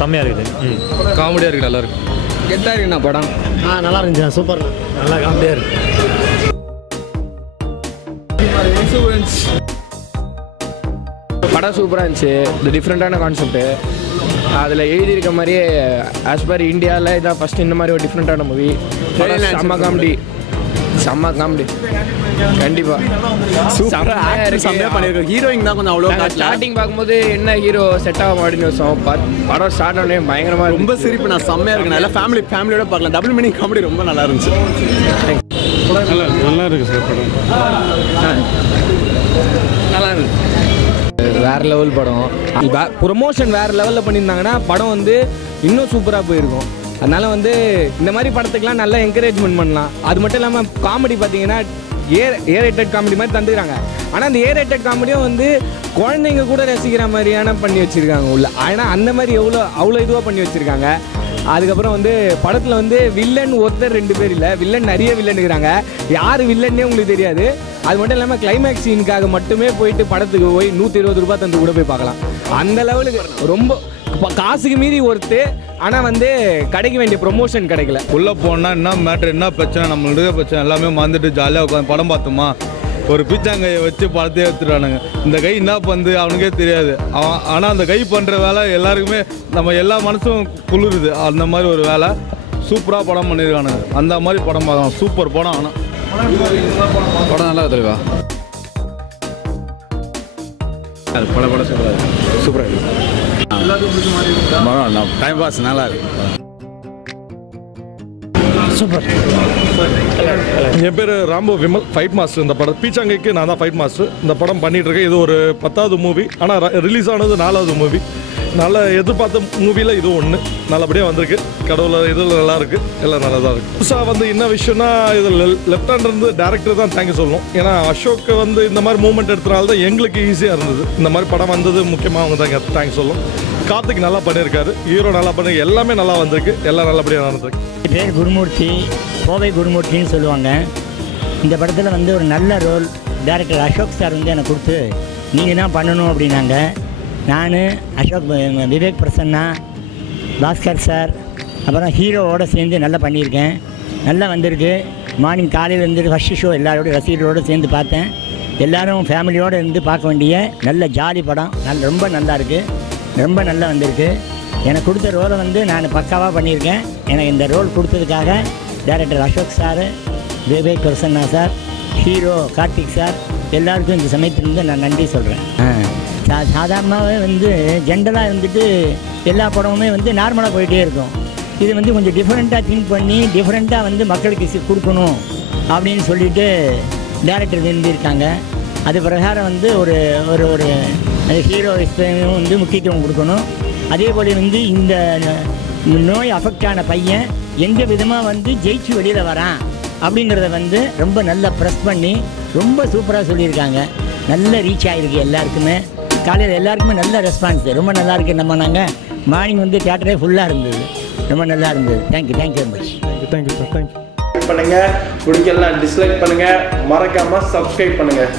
செம்மையாக இருக்குது. காமெடியாக இருக்குது, நல்லா இருக்கு. கெத்தாக இருக்குண்ணா படம். நல்லா இருந்துச்சு, சூப்பர், நல்லா காமெடியாக இருக்கு. படம் சூப்பராக இருந்துச்சு. இது டிஃப்ரெண்ட்டான கான்செப்ட்டு. அதில் எழுதியிருக்க மாதிரியே ஆஸ் பர் இந்தியாவில் இதான் ஃபஸ்ட் இந்த மாதிரி ஒரு டிஃப்ரெண்ட்டான மூவி. செம்ம காமெடி, செம்ம காமெடி கண்டிப்பாக. செம்மையாக பண்ணியிருக்கோம். ஹீரோயின் தான் கொஞ்சம் அவ்வளோ ஸ்டார்டிங் பார்க்கும்போது என்ன ஹீரோ செட் ஆக மாட்டேன்னு யோசிச்சோம். படம் ஸ்டார்ட் ஆனே பயங்கரமாக ரொம்ப சிரிப்பு. நான் செம்மையாக இருக்கு. நல்லா ஃபேமிலியோட பார்க்கலாம். டபுள் மீனிங் காமெடி ரொம்ப நல்லா இருந்துச்சு. நல்லா இருக்குது சார் படம். நல்லா இருக்கு. வேறு லெவல் படம். ப்ரொமோஷன் வேறு லெவலில் பண்ணியிருந்தாங்கன்னா படம் வந்து இன்னும் சூப்பராக போயிருக்கும். அதனால் வந்து இந்த மாதிரி படத்துக்கெலாம் நல்லா என்கரேஜ்மெண்ட் பண்ணலாம். அது மட்டும் இல்லாமல் காமெடி பார்த்தீங்கன்னா ஏரேட்டட் காமெடி மாதிரி தந்துக்கிறாங்க. ஆனால் அந்த ஏரேட்டட் காமெடியும் வந்து குழந்தைங்க கூட ரசிக்கிற மாதிரியான பண்ணி வச்சுருக்காங்க உள்ள. ஆனால் அந்த மாதிரி அவ்வளோ இதுவாக பண்ணி வச்சுருக்காங்க. அதுக்கப்புறம் வந்து படத்தில் வந்து வில்லன் ஒருத்தர் 2 பேர் இல்லை, வில்லன் நிறைய வில்லன் இருக்கிறாங்க. யார் வில்லன்னே உங்களுக்கு தெரியாது. அது மட்டும் இல்லாமல் கிளைமேக்ஸ் சீனுக்காக மட்டுமே போயிட்டு படத்துக்கு போய் 120 ரூபாய் தந்து கூட போய் பார்க்கலாம். அந்த லெவலுக்கு ரொம்ப காசுக்கு மீறி ஒருத்து. ஆனால் வந்து கிடைக்க வேண்டிய ப்ரொமோஷன் கிடைக்கல. உள்ளே போனால் என்ன மேட்ரு, என்ன பிரச்சனை, நம்மளுடைய பிரச்சனை எல்லாமே மறந்துட்டு ஜாலியாக உட்காந்து படம் பார்த்தோமா. ஒரு பீச்சாங்கையை வச்சு படத்தையே எடுத்துட்டானுங்க. இந்த கை என்ன பண்ணுது அவனுக்கே தெரியாது. ஆனால் அந்த கை பண்ணுற வேலை எல்லாருக்குமே நம்ம எல்லா மனசும் குளிருது. அந்த மாதிரி ஒரு வேலை சூப்பராக படம் பண்ணியிருக்கானுங்க. அந்த மாதிரி படம் பார்க்கலாம். சூப்பர் படம். ஆனால் படம் நல்லா தெளிவா படம் சூப்பராக இருக்குது. டைம் பாஸ் நல்லா இருக்கு. சூப்பர். என் பேர் ராம்போ விமல், ஃபைட் மாஸ்டர். இந்த படம் பீச்சாங்கைக்கு நான் தான் ஃபைட் மாஸ்டர். இந்த படம் பண்ணிகிட்டு இருக்கேன். இது ஒரு 10வது மூவி. ஆனால் ரிலீஸ் ஆனது 4வது மூவி. நல்ல எதிர்பார்த்த மூவியில் இது ஒன்று நல்லபடியாக வந்திருக்கு. கடவுளை இதில் நல்லா இருக்குது, எல்லாம் நல்லா தான் இருக்குது. புதுசாக வந்து என்ன விஷயம்னா, இது லெஃப்ட் ஹேண்ட் இருந்து டேரக்டர் தான் தேங்க்யூ சொல்லணும். ஏன்னா அசோக் வந்து இந்த மாதிரி மூவ்மெண்ட் எடுத்தனால தான் எங்களுக்கு ஈஸியாக இருந்தது. இந்த மாதிரி படம் வந்தது முக்கியமாக அவங்க தான் தேங்க்ஸ் சொல்லணும். கார்த்திக் நல்லா பண்ணியிருக்காரு, ஹீரோ நல்லா பண்ணி, எல்லாமே நல்லா வந்திருக்கு, எல்லாம் நல்லபடியாக நடந்திருக்கு. என் பேர் குருமூர்த்தி, கோவை குருமூர்த்தின்னு சொல்லுவாங்க. இந்த படத்தில் வந்து ஒரு நல்ல ரோல் டைரக்டர் அசோக் சார் வந்து எனக்கு கொடுத்து நீங்கள் தான் பண்ணணும் அப்படின்னாங்க. நான் அசோக், விவேக் பிரசன்னா, பாஸ்கர் சார், அப்புறம் ஹீரோவோடு சேர்ந்து நல்லா பண்ணியிருக்கேன். நல்லா வந்திருக்கு. மார்னிங் காலையில் இருந்து ஃபஸ்ட்டு ஷோ எல்லாரோட ரசிகர்களோடு சேர்ந்து பார்த்தேன். எல்லோரும் ஃபேமிலியோடு இருந்து பார்க்க வேண்டிய நல்ல ஜாலி படம். ரொம்ப நல்லா இருக்குது, ரொம்ப நல்லா வந்திருக்கு. எனக்கு கொடுத்த ரோலை வந்து நான் பக்காவாக பண்ணியிருக்கேன். எனக்கு இந்த ரோல் கொடுத்ததுக்காக director Ashok sir, Vivek Prasanna sir, hero Karthik sir எல்லாருக்கும் இந்த சமயத்திலேருந்து நான் நன்றி சொல்கிறேன். சாதாரணமாகவே வந்து ஜென்ரலாக இருந்துட்டு எல்லா படமுமே வந்து நார்மலாக போயிட்டே இருக்கும். இது வந்து கொஞ்சம் டிஃப்ரெண்ட்டாக திங்க் பண்ணி டிஃப்ரெண்ட்டாக வந்து மக்களுக்கு கொடுக்கணும் அப்படின்னு சொல்லிட்டு டைரக்டர் விரும்பியிருக்காங்க. அது பிரகாரம் வந்து ஒரு ஒரு ஒரு ஹீரோ வந்து முக்கியத்துவம் கொடுக்கணும். அதே போல் வந்து இந்த நோய் அஃபெக்ட் ஆன பையன் எந்த விதமாக வந்து ஜெயிச்சு வெளியில் வரான் அப்படிங்கிறத வந்து ரொம்ப நல்லா ப்ரெஸ் பண்ணி ரொம்ப சூப்பராக சொல்லியிருக்காங்க. நல்ல ரீச் ஆகிருக்கு எல்லாருக்குமே. காலையில் எல்லாருக்குமே நல்ல ரெஸ்பான்ஸ், ரொம்ப நல்லா இருக்குது. நாங்கள் மார்னிங் வந்து தியேட்டரே ஃபுல்லாக இருந்தது, ரொம்ப நல்லா இருந்தது. Thank you very much. Thank you sir, thank you. பண்ணுங்கள், பிடிக்கலாம் டிஸ்லைக் பண்ணுங்கள், மறக்காமல் சப்ஸ்கிரைப் பண்ணுங்கள்.